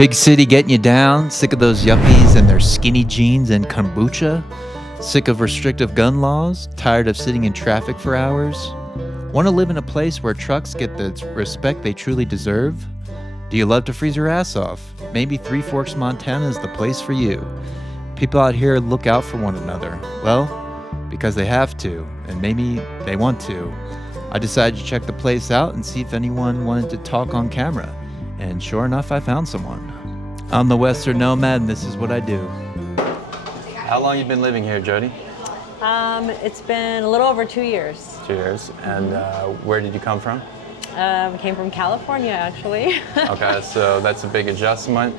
Big city getting you down? Sick of those yuppies and their skinny jeans and kombucha? Sick of restrictive gun laws? Tired of sitting in traffic for hours? Want to live in a place where trucks get the respect they truly deserve? Do you love to freeze your ass off? Maybe Three Forks, Montana is the place for you. People out here look out for one another. Well, because they have to, and maybe they want to. I decided to check the place out and see if anyone wanted to talk on camera. And sure enough, I found someone. I'm the Western Nomad, and this is what I do. How long you been living here, Jody? It's been a little over 2 years. 2 years. And where did you come from? We came from California, actually. Okay, so that's a big adjustment.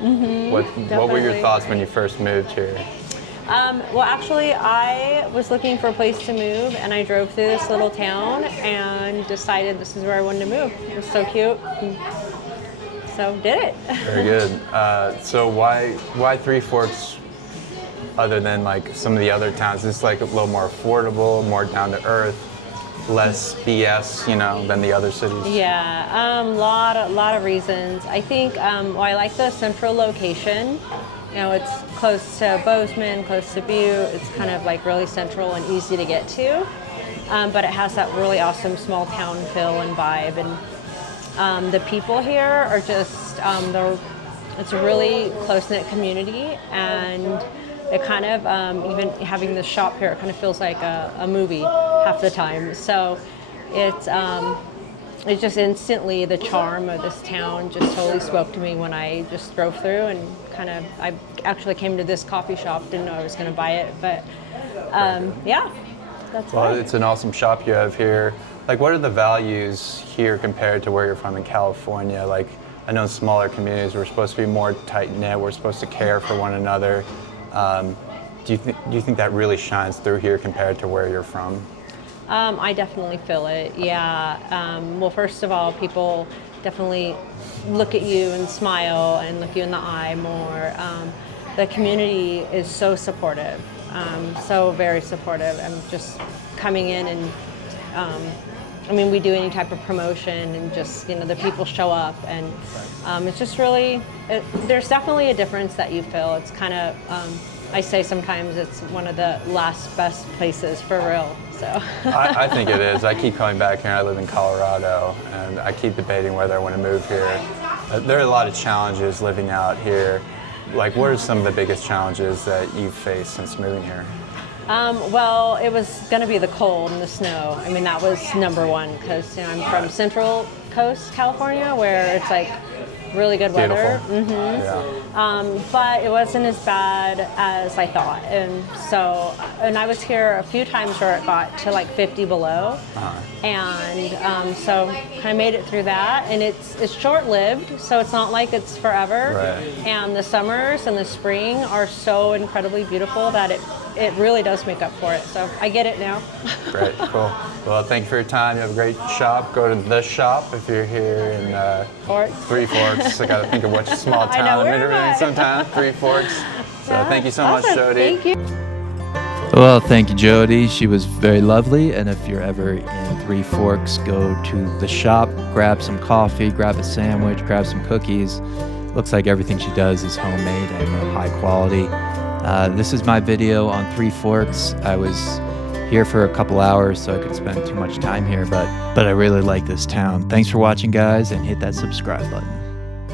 What were your thoughts when you first moved here? Well, actually, I was looking for a place to move, and I drove through this little town and decided this is where I wanted to move. It was so cute. So did it. Very good. So why Three Forks other than like some of the other towns? It's like a little more affordable, more down to earth, less BS, you know, than the other cities. Yeah, lot of reasons. I think I like the central location. You know, it's close to Bozeman, close to Butte. It's kind of like really central and easy to get to. But it has that really awesome small town feel and vibe. And the people here are just, it's a really close-knit community, and it kind of, even having this shop here, it kind of feels like a movie half the time. So it's just instantly, the charm of this town just totally spoke to me when I just drove through, and I actually came to this coffee shop, didn't know I was going to buy it, but yeah, that's Well, fun. it's an awesome shop you have here. Like, what are the values here compared to where you're from in California? Like, I know in smaller communities we're supposed to be more tight-knit, we're supposed to care for one another. Do you think that really shines through here compared to where you're from? I definitely feel it, yeah. Well, first of all, people definitely look at you and smile and look you in the eye more. The community is so supportive, so very supportive. I'm just coming in and, I mean, we do any type of promotion and just, you know, the people show up, and it's just really, there's definitely a difference that you feel. It's kind of, I say sometimes it's one of the last best places for real. So. I think it is. I keep coming back here. I live in Colorado, and I keep debating whether I want to move here. There are a lot of challenges living out here. Like, what are some of the biggest challenges that you've faced since moving here? Well, it was going to be the cold and the snow. I mean, that was number one, because, you know, I'm from Central Coast, California, where it's like really good weather. Beautiful. Yeah. But it wasn't as bad as I thought. And I was here a few times where it got to like 50 below. And so kind of made it through that. And it's short-lived, so it's not like it's forever. Right. And the summers and the spring are so incredibly beautiful that it really does make up for it. So I get it now. Great, cool. Well, thank you for your time. You have a great shop. Go to the shop if you're here in Three Forks. I got to think of which small I know, town I'm where am entering I? sometimes. Three Forks. So Yeah. thank you so Awesome. much, Jody. Thank you. Well, thank you, Jody. She was very lovely. And if you're ever in Three Forks, go to the shop, grab some coffee, grab a sandwich, grab some cookies. Looks like everything she does is homemade and high quality. This is my video on Three Forks. I was here for a couple hours, so I could spend too much time here, but I really like this town. Thanks for watching, guys, and hit that subscribe button.